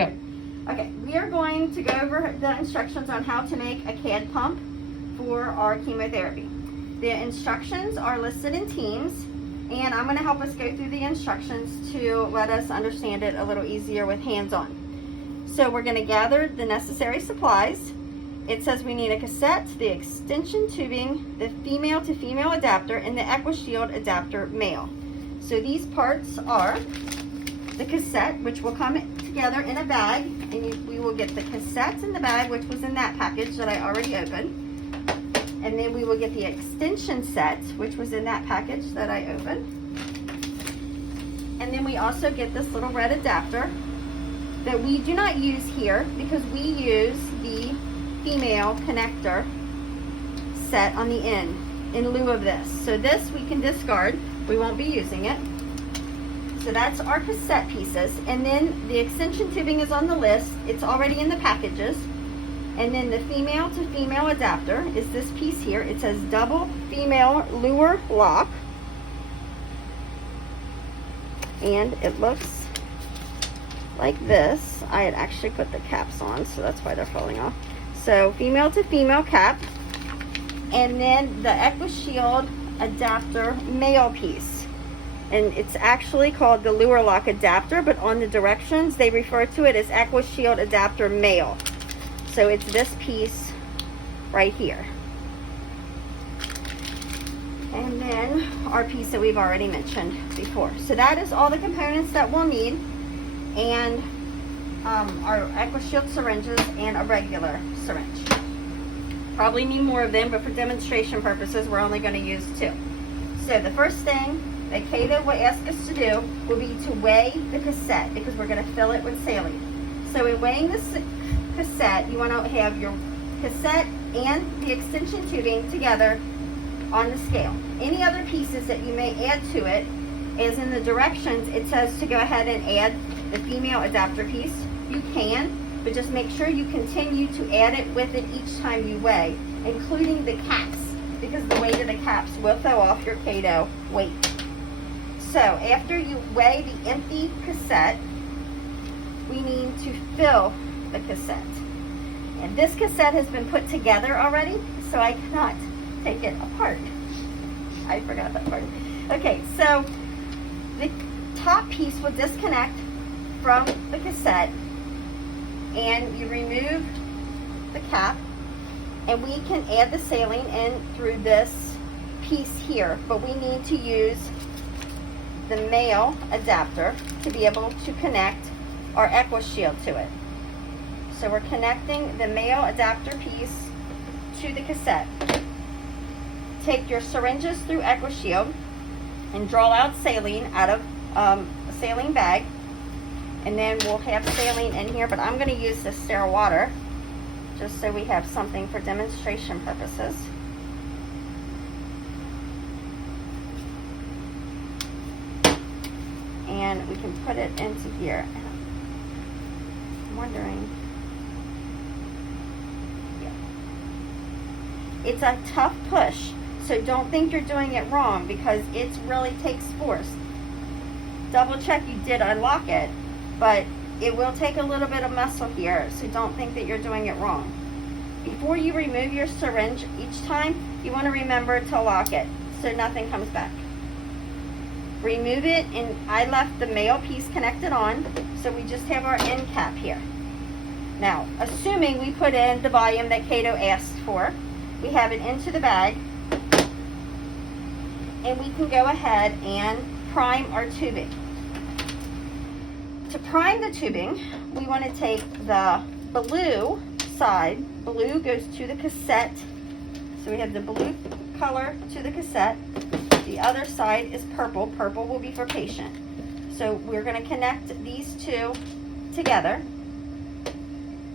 Go. Okay, we are going to go over the instructions on how to make a Cadd pump for our chemotherapy. The instructions are listed in teams, and I'm going to help us go through the instructions to let us understand it a little easier with hands-on. So we're going to gather the necessary supplies. It says we need a cassette, the extension tubing, the female to female adapter, and the EquiShield adapter male. So these parts are the cassette, which will come together in a bag, and we will get the cassette in the bag, which was in that package that I already opened. And then we will get the extension set, which was in that package that I opened. And then we also get this little red adapter that we do not use here because we use the female connector set on the end in lieu of this. So this we can discard. We won't be using it. So that's our cassette pieces. And then the extension tubing is on the list. It's already in the packages. And then the female to female adapter is this piece here. It says double female lure lock. And it looks like this. I had actually put the caps on, so that's why they're falling off. So female to female cap. And then the EquiShield adapter male piece. And it's actually called the lure lock adapter, but on the directions they refer to it as EquiShield adapter male. So it's this piece right here. And then our piece that we've already mentioned before. So that is all the components that we'll need. And our EquiShield syringes and a regular syringe. Probably need more of them, but for demonstration purposes, we're only going to use 2. So the first thing that Cadd will ask us to do will be to weigh the cassette because we're going to fill it with saline. So in weighing this cassette, you want to have your cassette and the extension tubing together on the scale. Any other pieces that you may add to it, as in the directions, it says to go ahead and add the female adapter piece. You can, but just make sure you continue to add it with it each time you weigh, including the caps, because the weight of the caps will throw off your Cadd weight. So after you weigh the empty cassette, we need to fill the cassette. And this cassette has been put together already, so I cannot take it apart. I forgot that part. Okay, so the top piece will disconnect from the cassette, and you remove the cap, and we can add the saline in through this piece here, but we need to use the male adapter to be able to connect our EquiShield to it. So we're connecting the male adapter piece to the cassette. Take your syringes through EquiShield and draw out saline out of a saline bag. And then we'll have saline in here, but I'm going to use the sterile water just so we have something for demonstration purposes. And we can put it into here. I'm wondering. Yeah. It's a tough push, so don't think you're doing it wrong because it really takes force. Double check you did unlock it, but it will take a little bit of muscle here, so don't think that you're doing it wrong. Before you remove your syringe each time, you want to remember to lock it so nothing comes back. Remove it, and I left the male piece connected on, so we just have our end cap here. Now, assuming we put in the volume that Cadd asked for, we have it into the bag, and we can go ahead and prime our tubing. To prime the tubing, we want to take the blue side. Blue goes to the cassette, so we have the blue color to the cassette. The other side is purple. Purple will be for patient. So we're going to connect these two together.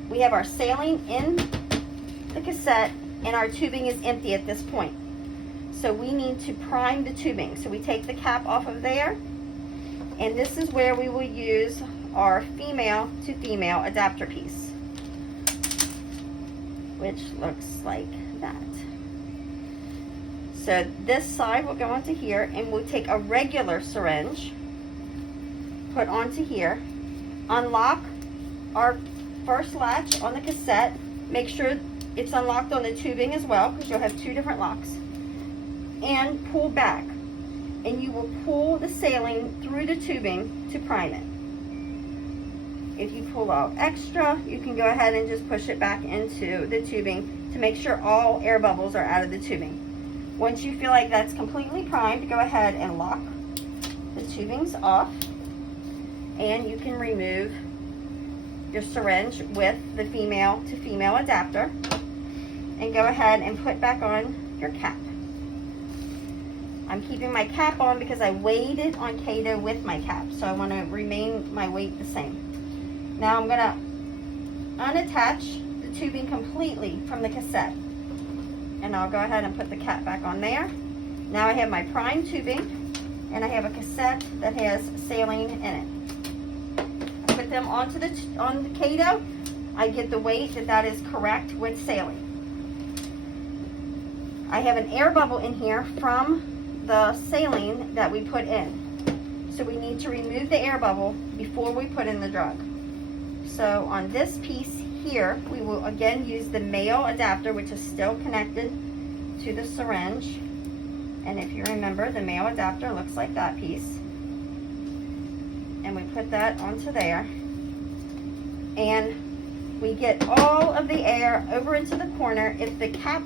We have our saline in the cassette, and our tubing is empty at this point. So we need to prime the tubing. So we take the cap off of there, and this is where we will use our female to female adapter piece, which looks like that. So this side will go onto here, and we'll take a regular syringe, put onto here, unlock our first latch on the cassette. Make sure it's unlocked on the tubing as well, because you'll have two different locks. And pull back. And you will pull the saline through the tubing to prime it. If you pull out extra, you can go ahead and just push it back into the tubing to make sure all air bubbles are out of the tubing. Once you feel like that's completely primed, go ahead and lock the tubings off, and you can remove your syringe with the female to female adapter and go ahead and put back on your cap. I'm keeping my cap on because I weighed it on Cadd with my cap, so I want to remain my weight the same. Now I'm going to unattach the tubing completely from the cassette, and I'll go ahead and put the cap back on there. Now I have my prime tubing, and I have a cassette that has saline in it. I put them on the Cadd. I get the weight that is correct with saline. I have an air bubble in here from the saline that we put in. So we need to remove the air bubble before we put in the drug. So on this piece here, we will again use the male adapter, which is still connected to the syringe. And if you remember, the male adapter looks like that piece. And we put that onto there. And we get all of the air over into the corner. If the cap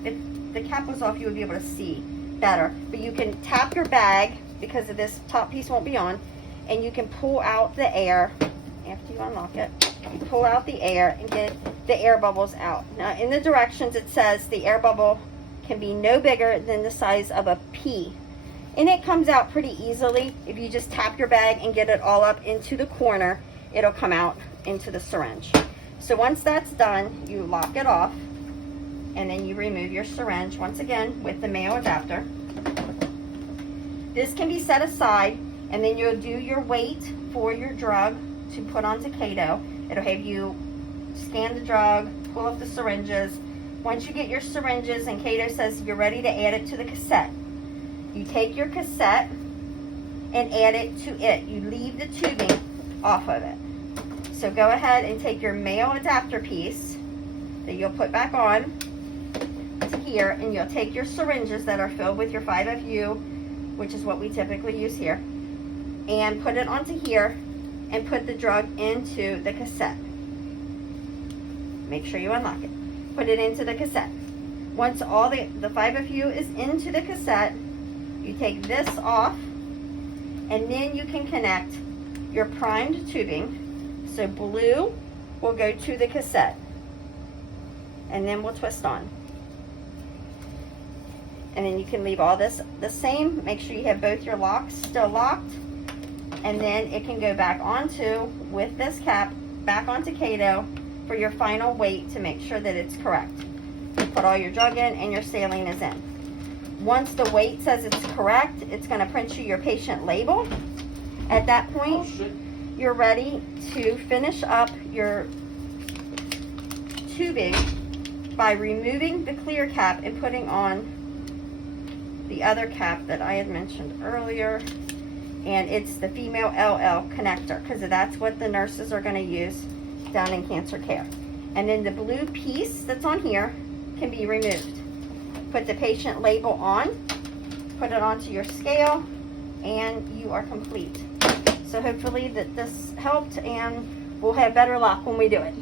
was off, you would be able to see better. But you can tap your bag, because of this top piece won't be on, and you can pull out the air after you unlock it. You pull out the air and get the air bubbles out. Now in the directions it says the air bubble can be no bigger than the size of a pea. And it comes out pretty easily. If you just tap your bag and get it all up into the corner, it'll come out into the syringe. So once that's done, you lock it off, and then you remove your syringe once again with the male adapter. This can be set aside, and then you'll do your weight for your drug to put onto Cadd. It'll have you scan the drug, pull up the syringes. Once you get your syringes and Cadd says you're ready to add it to the cassette, you take your cassette and add it to it. You leave the tubing off of it. So go ahead and take your male adapter piece that you'll put back on to here, and you'll take your syringes that are filled with your 5FU, which is what we typically use here, and put it onto here and put the drug into the cassette. Make sure you unlock it. Put it into the cassette. Once all the 5FU is into the cassette, you take this off, and then you can connect your primed tubing. So blue will go to the cassette, and then we'll twist on. And then you can leave all this the same. Make sure you have both your locks still locked, and then it can go back onto, with this cap, back onto Cadd for your final weight to make sure that it's correct. You put all your drug in and your saline is in. Once the weight says it's correct, it's going to print you your patient label. At that point, you're ready to finish up your tubing by removing the clear cap and putting on the other cap that I had mentioned earlier. And it's the female LL connector, because that's what the nurses are going to use down in cancer care. And then the blue piece that's on here can be removed. Put the patient label on, put it onto your scale, and you are complete. So hopefully that this helped, and we'll have better luck when we do it.